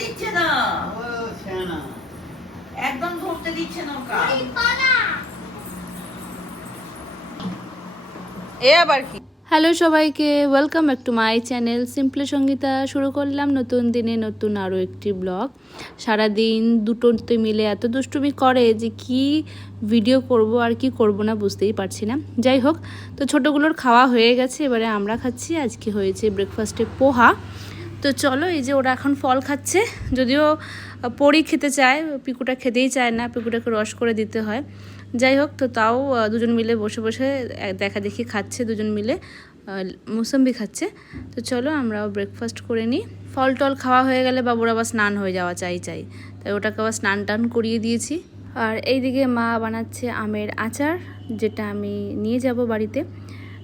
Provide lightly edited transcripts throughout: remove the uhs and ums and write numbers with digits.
দিচ্ছে না, একদম ধরতে দিচ্ছে না ওটা। এ আবার কি? হ্যালো সবাইকে, welcome back to my channel simply Sangeeta. শুরু করলাম নতুন দিনে নতুন আরও একটি ব্লগ। সারাদিন দুটোতে মিলে এত দুষ্টুমি করে যে কি ভিডিও করব আর কি করব না বুঝতেই পারছি না। যাই হোক, তো ছোটোগুলোর খাওয়া হয়ে গেছে, এবারে আমরা খাচ্ছি। আজকে হয়েছে ব্রেকফাস্টে পোহা। তো চলো, এই যে ওরা এখন ফল খাচ্ছে, যদিও পরি খেতে চায়, পিকুটা খেতেই চায় না, পিকুটাকে রস করে দিতে হয়। যাই হোক, তো তাও দুজন মিলে বসে বসে দেখা দেখি খাচ্ছে, দুজন মিলে মুসম্বি খাচ্ছে। তো চলো আমরাও ব্রেকফাস্ট করে নিই। ফল টল খাওয়া হয়ে গেলে বাবুর আবার স্নান হয়ে যাওয়া চাই, তাই ওটাকে আবার স্নান টান করিয়ে দিয়েছি। আর এইদিকে মা বানাচ্ছে আমের আচার, যেটা আমি নিয়ে যাব বাড়িতে।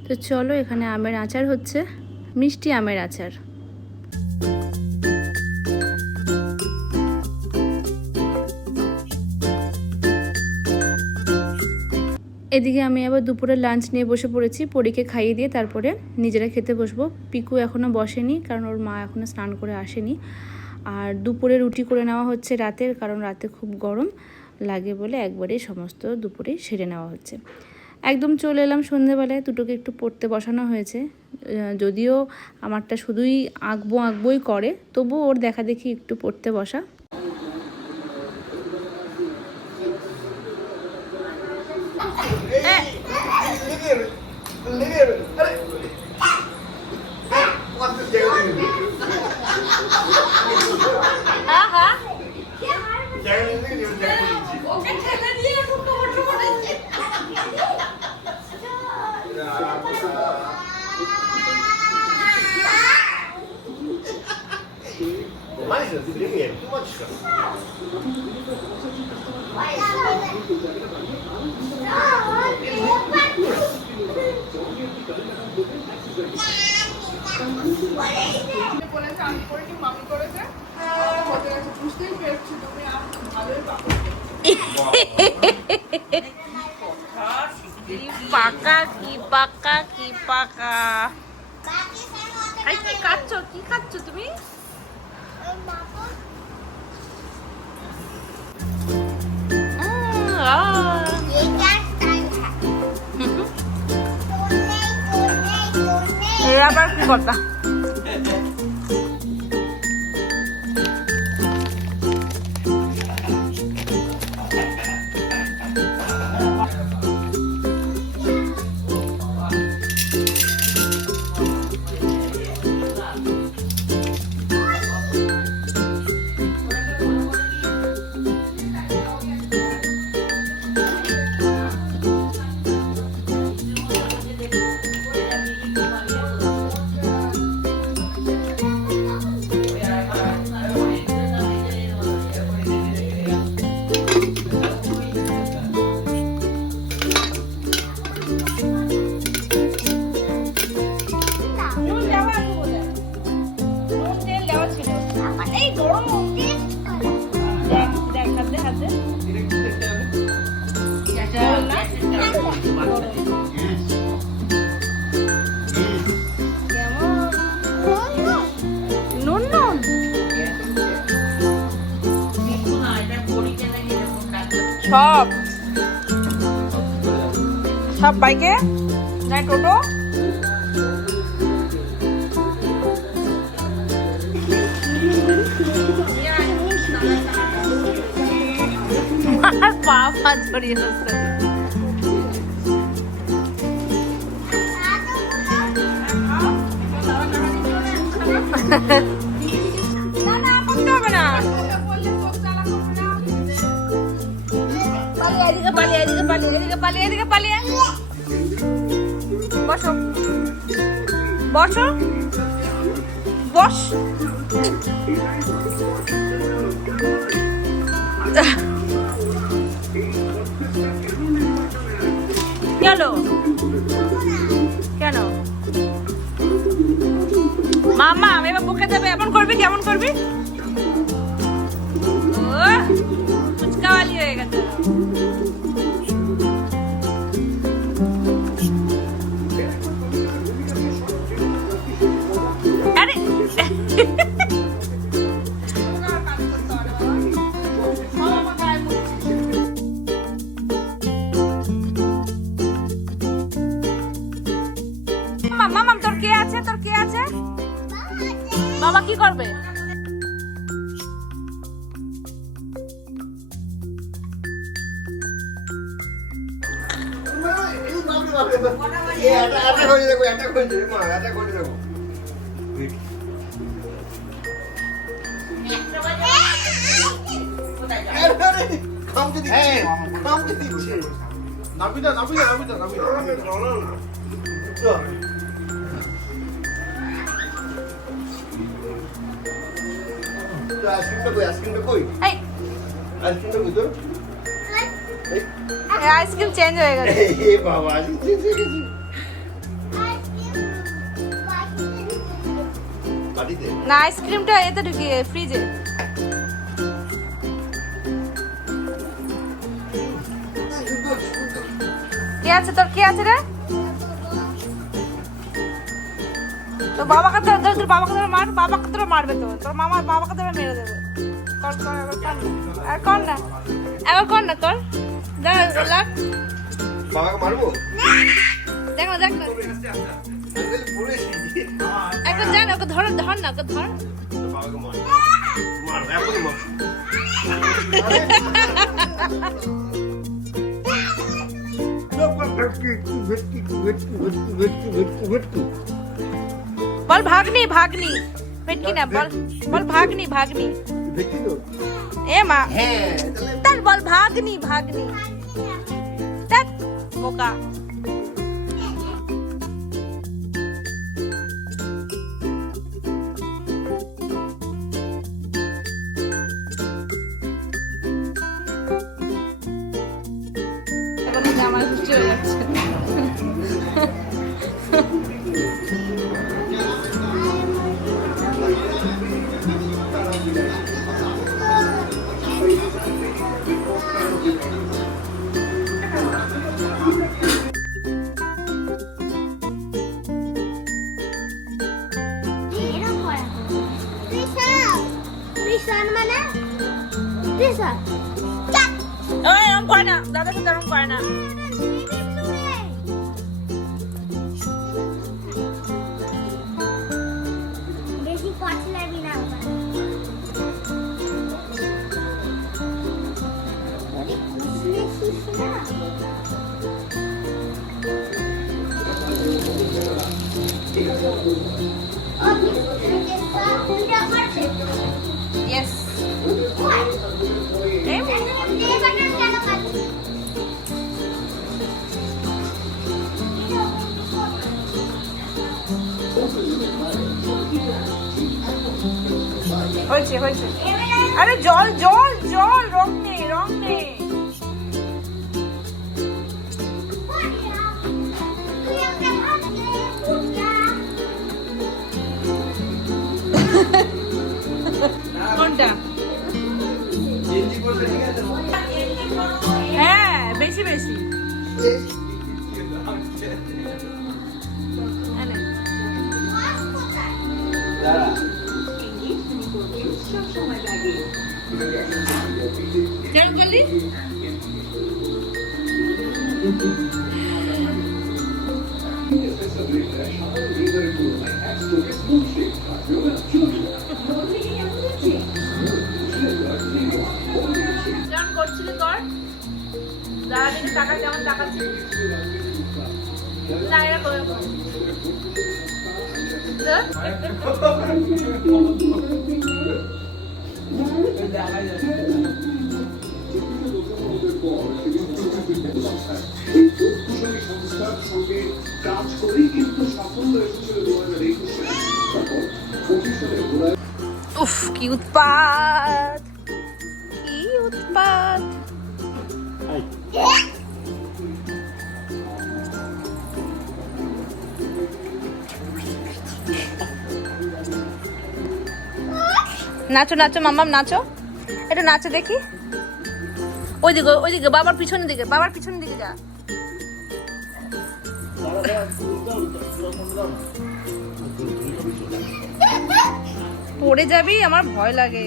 তো চলো, এখানে আমের আচার হচ্ছে, মিষ্টি আমের আচার। এদিকে আমি আবার দুপুরে লাঞ্চ নিয়ে বসে পড়েছি, পরীকে খাইয়ে দিয়ে তারপরে নিজেরা খেতে বসবো। পিকু এখনও বসেনি, কারণ ওর মা এখনও স্নান করে আসেনি। আর দুপুরে রুটি করে নেওয়া হচ্ছে রাতের, কারণ রাতে খুব গরম লাগে বলে একবারেই সমস্ত দুপুরেই সেরে নেওয়া হচ্ছে। একদম চলে এলাম সন্ধেবেলায়, দুটোকে একটু পড়তে বসানো হয়েছে। যদিও আমারটা শুধুই আঁকবোই করে, তবুও ওর দেখা দেখি একটু পড়তে বসা। কি পাকা কি খাচ্ছ তুমি? আবার কি কথা? সব বাইকে নাই, টোটো পা ছড়িয়ে যাচ্ছে। না করতে হবে না, এদিকে পালিয়ে বসো বসো বস। চলো, কেন মামা এবার বুকে দেবে, এমন করবি কেমন করবি? ফুচকাওয়ালি হয়ে গেছে। আরে করবে? এই আইসক্রিম চেঞ্জ হয়ে গেছে। না আইসক্রিমটা এতে ঢুকিয়ে ফ্রিজে। কে আছে তোর? কে আছে রে? তো বাবাকে তোর বাবাকে ধরে মার, বাবাকে ধরে মারবে তো, তোর মামা বাবাকে ধরে মেরে দেবে। কর কর আর কর না, এবার কর না, কর লাগ। বাবাকে মারবো? দেখ না দেখ না, একবার জান ওকে ধর, ধর না ওকে ধর। বাবাকে মার, মার এখনই মার। বল ভাগ্নি, ভাগ্নি ভেটকি না, বল বল ভাগ্নি, ভাগ্নি। এ মা তার বল ভাগ্নি, ভাগ্নি। দেখ বোকা। আমার খুশি হয়ে যাচ্ছে। এরকম করে না, দাদা সাথে এরকম করে না। বেশি পছলাবি না ইয়েস হয়েছে হয়েছে। আরে জল জল জল, রং নেই, রং নেই। কোনটা? হ্যাঁ বেশি বেশি। কেন বললি? কেমন করছিলি কর, যারা দিকে টাকা কেমন টাকাচ্ছি না, এরা করে সংস্থার সঙ্গে কাজ করেই কিন্তু সাফল্য এসেছিল 2021 উফ কি উৎপাত, কি উৎপাত। নাচো নাচো মাম্মাম নাচো, এটা নাচো দেখি। ওইদিকে ওইদিকে, বাবার পিছনের দিকে, বাবার পিছনের দিকে যা। পড়ে যাবি, আমার ভয় লাগে।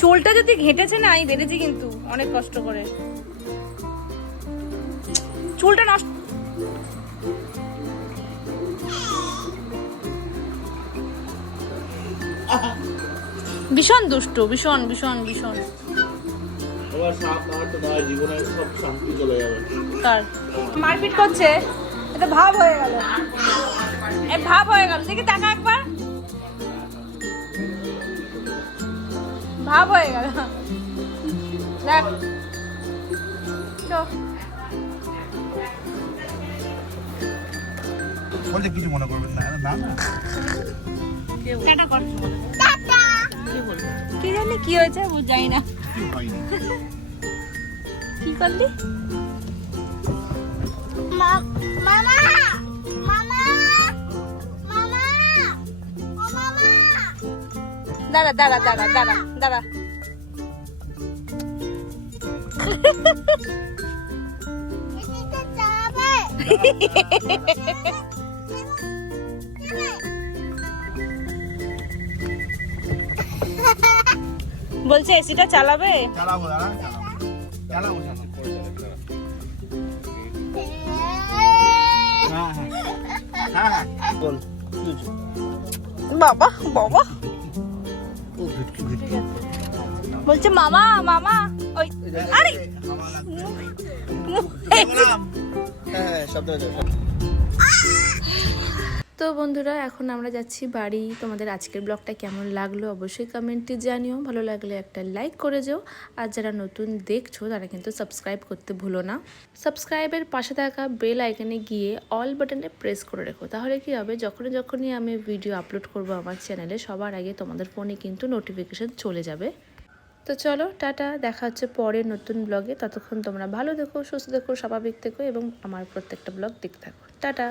চুলটা যদি ঘেঁটেছে না, আমি বেঁধেছি কিন্তু অনেক কষ্ট করে। চুলটা নষ্ট, ভীষণ দুষ্টু, ভীষণ ভীষণ ভীষণ। আবার সাপ আমার তো নয়, জীবনের সব শান্তি চলে যাবে। কার মারপিট করছে? এটা ভাব হয়ে গেল, এ ভাব হয়ে গেল। দেখি দেখা একবার, ভাব হয়ে গেল। দেখ চল। বলছে কিছু মনে করবেন না। না না টাটা কর। কি জানি কি হয়েছে, বুঝ যাই না। কিছু হয়নি। কি করলি? মামা মামা মামা ও মামা দাঁড়া দাঁড়া দাঁড়া দাঁড়া দাঁড়া। এদিকে যাবে বলছে এসিটা চালাবে। চালাবো দাঁড়া, চালাবো চালাবো। হ্যাঁ হ্যাঁ হ্যাঁ হ্যাঁ বল কি হয়েছে? বাবা বাবা ও ভিটকি ভিটকি বলছে মামা মামা। ওই আরে হ্যাঁ শব্দ হয়েছে। তো বন্ধুরা এখন আমরা যাচ্ছি বাড়ি। তোমাদের আজকের ব্লগটা কেমন লাগলো অবশ্যই কমেন্টে জানিও। ভালো লাগলে একটা লাইক করে যেও। আর যারা নতুন দেখছো তারা কিন্তু সাবস্ক্রাইব করতে ভুলো না। সাবস্ক্রাইবের পাশে থাকা বেল আইকনে গিয়ে অল বাটনে প্রেস করে রেখো। তাহলে কি হবে, যখনই আমি ভিডিও আপলোড করব আমার চ্যানেলে সবার আগে তোমাদের ফোনে কিন্তু নোটিফিকেশন চলে যাবে। তো চলো টাটা, দেখা হচ্ছে পরে নতুন ব্লগে। ততক্ষণ তোমরা ভালো থেকো, সুস্থ থেকো, স্বাভাবিক থেকো এবং আমার প্রত্যেকটা ব্লগ দেখতে থাকো। টাটা।